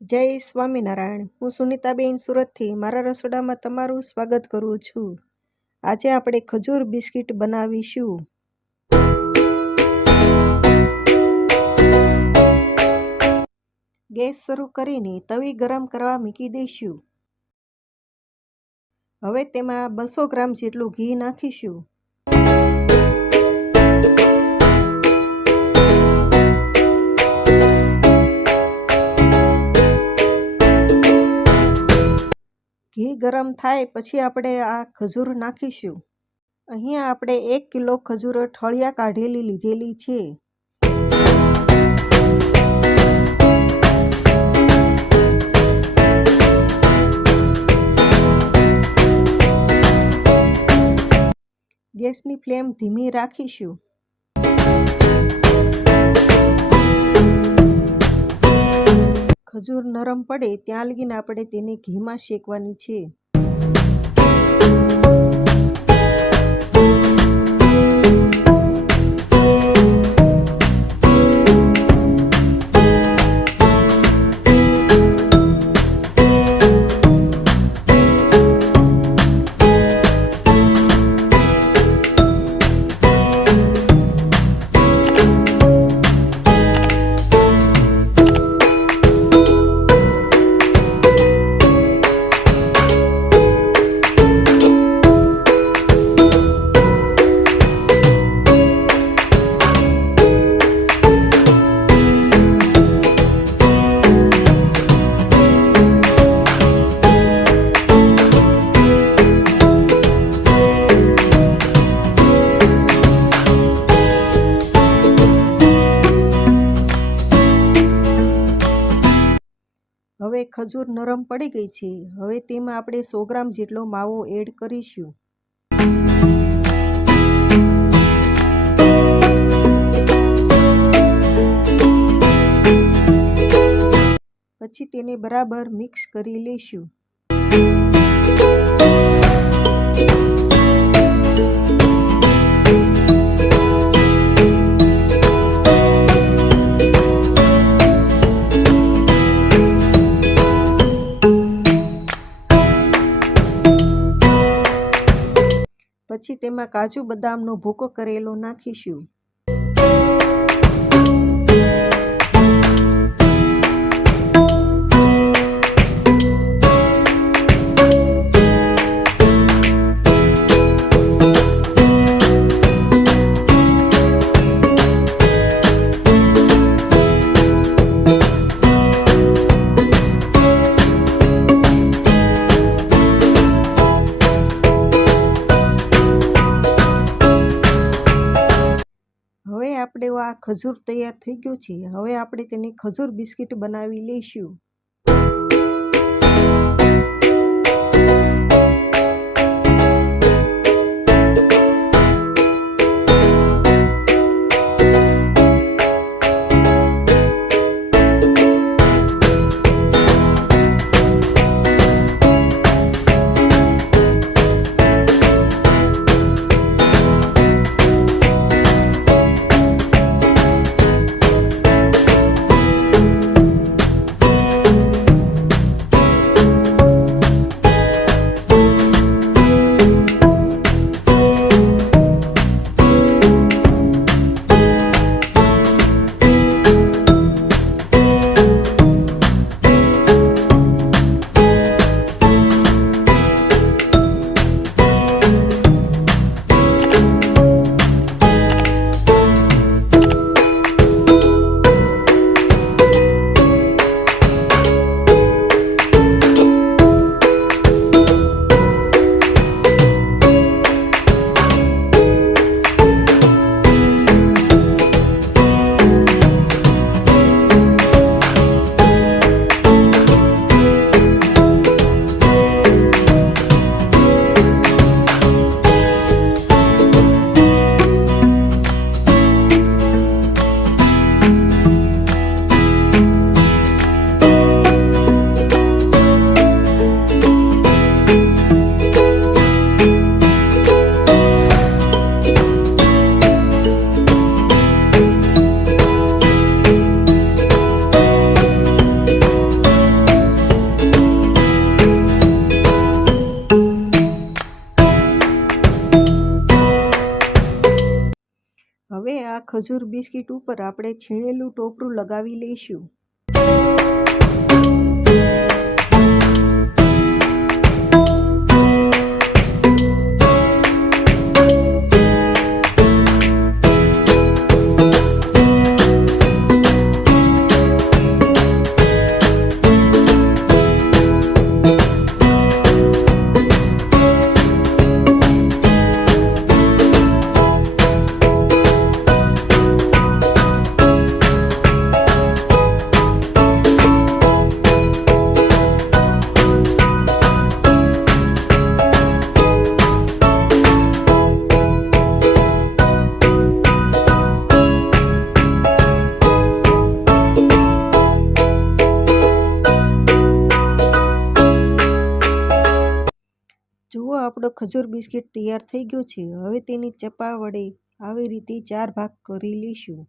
જય સ્વામિનારાયણ. હું સુનિતાબેન સુરતથી મારા રસોડામાં તમારું સ્વાગત કરું છું. આજે આપણે ખજૂર બિસ્કિટ બનાવીશું. ગેસ શરૂ કરીને તવી ગરમ કરવા મૂકી દઈશું. હવે તેમાં 200 ગ્રામ જેટલું ઘી નાખીશું. ઘી ગરમ થાય પછી આપણે આ ખજૂર નાખીશું. અહીંયા આપણે 1 કિલો ખજૂર ઠળિયા કાઢેલી લીધેલી છે. ગેસની ફ્લેમ ધીમી રાખીશું. ખજૂર નરમ પડે ત્યાં લગીને આપણે તેને ઘીમાં શેકવાની છે. હવે ખજૂર નરમ પડી ગઈ છે. હવે તેમાં આપણે 100 ગ્રામ જેટલો માવો એડ કરીશું. પછી તેને બરાબર મિક્સ કરી લઈશું. પછી તેમાં કાજુ બદામનો ભૂકો કરેલો નાખીશું. હવે આપણે આ ખજૂર તૈયાર થઈ ગયું છે. હવે આપણે તેને ખજૂર બિસ્કિટ બનાવી લઈશું. ખજૂર બિસ્કિટ ઉપર આપણે છીણેલું ટોપરું લગાવી લઈશું. જુઓ, આપણો ખજૂર બિસ્કિટ તૈયાર થઈ ગયો છે. હવે તેની ચપા વડે આવી રીતે 4 ભાગ કરી લઈશું.